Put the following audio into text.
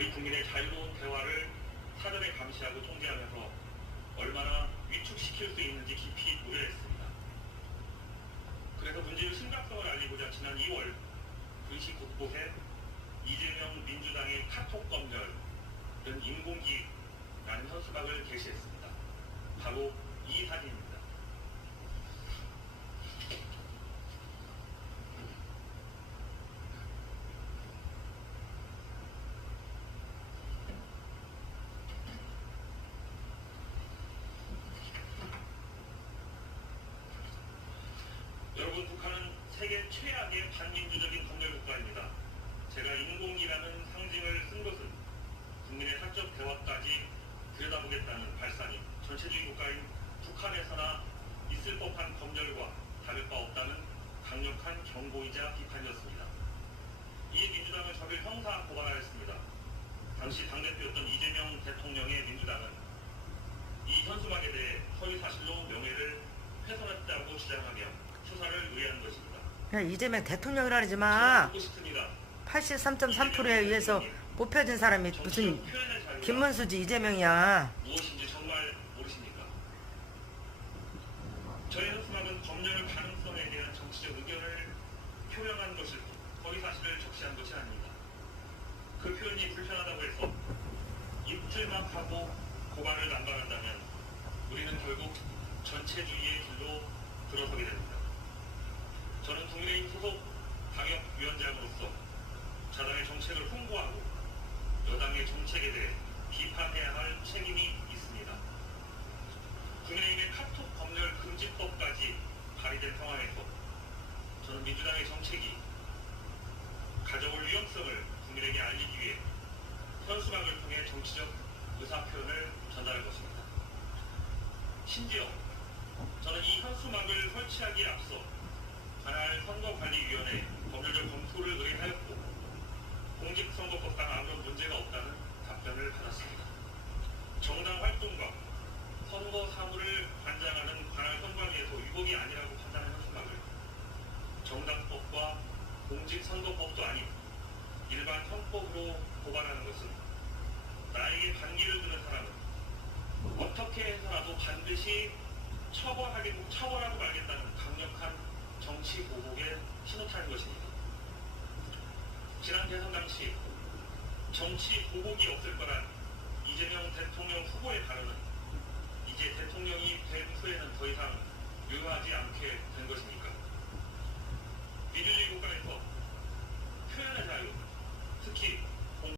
우리 국민의 자유로운 대화를 사전에 감시하고 통제하면서 얼마나 위축시킬 수 있는지 깊이 우려했습니다. 그래서 문제의 심각성을 알리고자 지난 2월 의식 곳곳에 이재명 민주당의 카톡 검열은 인공기라는 현수막을 게시했습니다. 바로 이 사진입니다. 여러분, 북한은 세계 최악의 반민주적인 검열 국가입니다. 제가 인공이라는 상징을 쓴 것은 국민의 사적 대화까지 들여다보겠다는 발상이 전체주의 국가인 북한에서나 있을 법한 검열과 다를 바 없다는 강력한 경고이자 비판이었습니다. 이에 민주당은 저를 형사 고발하였습니다. 당시 당대표였던 이재명 대통령의 민주당은 이 현수막에 대해 허위사실로 명예를 훼손했다고 주장하며 수사를 의뢰한 것입니다. 그냥 이재명 대통령이라 하지 마. 83.3%에 의해서 뽑혀진 사람이 무슨 김문수지 이재명이야. 무엇인지 정말 모르십니까? 저희 현수막은 검열 가능성에 대한 정치적 의견을 표명한 것일 뿐 허위사실을 적시한 것이 아닙니다. 그 표현이 불편하다고 해서 입술만 하고 고발을 남발한다면 우리는 결국 전체주의의 길로 들어서게 됩니다. 저는 국민의힘 소속 방역위원장으로서 자당의 정책을 홍보하고 여당의 정책에 대해 비판해야 할 책임이 있습니다. 국민의힘의 카톡 검열 금지법까지 발의된 상황에서 저는 민주당의 정책이 가져올 위험성을 국민에게 알리기 위해 현수막을 통해 정치적 의사표현을 전달할 것입니다. 심지어 저는 이 현수막을 설치하기에 앞서 관할 선거관리위원회 법률적 검토를 의뢰하였고 공직선거법상 아무런 문제가 없다는 답변을 받았습니다. 정당 활동과 선거 사무를 관장하는 관할 선관위에서 위법이 아니라고 판단한 현수막을 정당법과 공직선거법도 아닌 일반 형법으로 고발하는 것은 나에게 반기를 두는 사람은 어떻게 해서라도 반드시 처벌하고 말겠다는 강력한 정치 보복의 신호탄인 것입니다. 지난 대선 당시 정치 보복이 없을 거란 이재명 대통령 후보의 발언은 이제 대통령이 된 후에는 더 이상 유효하지 않게 된 것입니까? 민주주의 국가에서 표현의 자유, 특히